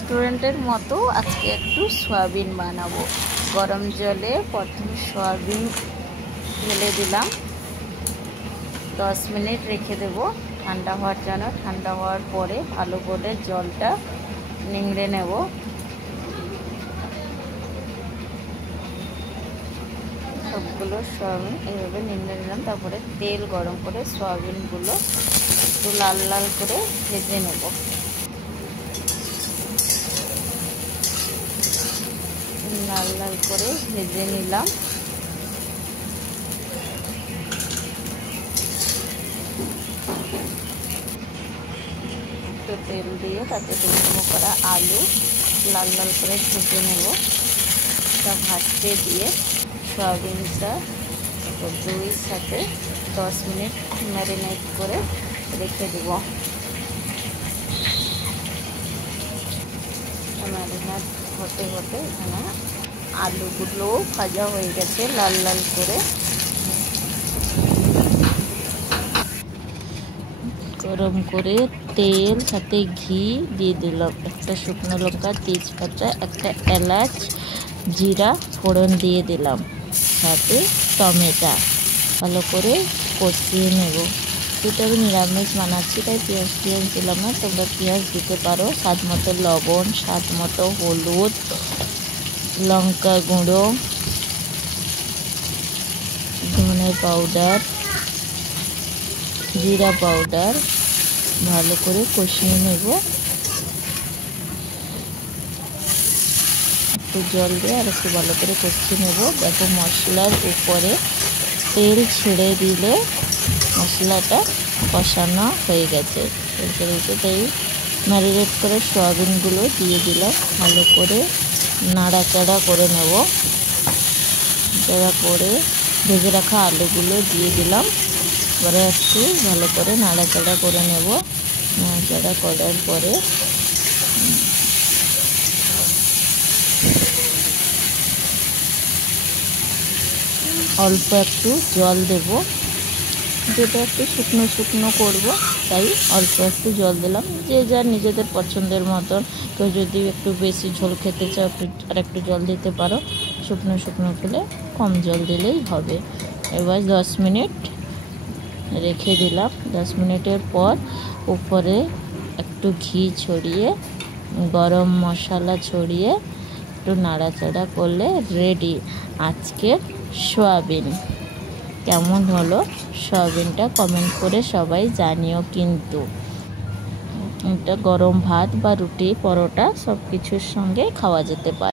রেস্টুরেন্টের মতো আজকে একটু সয়াবিন বানাবো। গরম জলে প্রথমে সয়াবিন ঢেলে দিলাম, 10 মিনিট রেখে দেব ঠান্ডা হওয়ার জন্য। ঠান্ডা হওয়ার পরে ভালো করে জলটা নিংড়ে নেব। সবগুলো সয়াবিন এইভাবে নিংড়ে নিলাম। তারপরে তেল গরম করে সয়াবিনগুলো একটু লাল লাল করে ভেজে নেব। লাল লাল করে ভেজে নিলাম। একটু তেল দিয়ে তাতে ডুমো করা আলু লাল লাল করে ভেজে নেব। তা ভাজতে দিয়ে সয়াবিনটা দইয়ের সাথে 10 মিনিট ম্যারিনেট করে রেখে দেব। ম্যারিনেট হতে হতে এখানে আলুগুলোও ভাজা হয়ে গেছে লাল লাল করে। গরম করে তেল সাথে ঘি দিয়ে দিলাম, একটা শুকনো লঙ্কা, তেজপাতা, একটা এলাচ, জিরা ফোড়ন দিয়ে দিলাম, সাথে টমেটো ভালো করে কষিয়ে নেব। এটা আমি নিরামিষ বানাচ্ছি তাই পেঁয়াজ দিলাম না, তোমরা পেঁয়াজ দিতে পারো। স্বাদ মতো লবণ, স্বাদ মতো হলুদ, লঙ্কা গুঁড়ো, ধনে পাউডার, জিরা পাউডার ভালো করে কষিয়ে নেব। একটু জল দিয়ে আর একটু ভালো করে কষিয়ে নেব। দেখো মশলার উপরে তেল ছেড়ে দিলে মশলাটা কষানো হয়ে গেছে। তাই ম্যারিনেট করে সয়াবিনগুলো দিয়ে দিলাম, ভালো করে নাড়াচাড়া করে নেব। নাড়াচাড়া করে ভেজে রাখা আলুগুলো দিয়ে দিলাম। এবারে একটু ভালো করে নাড়াচাড়া করে নেব। নাড়াচাড়া করার পরে অল্প একটু জল দেব, যেটা একটু শুকনো শুকনো করব তাই অল্প একটু জল দিলাম। যে যার নিজেদের পছন্দের মতন, কেউ যদি একটু বেশি ঝোল খেতে চাও আর একটু জল দিতে পারো। শুকনো শুকনো খেলে কম জল দিলেই হবে। এবার 10 মিনিট রেখে দিলাম। 10 মিনিটের পর উপরে একটু ঘি ছড়িয়ে, গরম মশলা ছড়িয়ে একটু নাড়াচাড়া করলে রেডি আজকের সয়াবিন। কেমন হলো সয়াবিনটা কমেন্ট করে সবাই জানিও। কিন্তু এটা গরম ভাত বা রুটি, পরোটা সব কিছুর সঙ্গে খাওয়া যেতে পারে।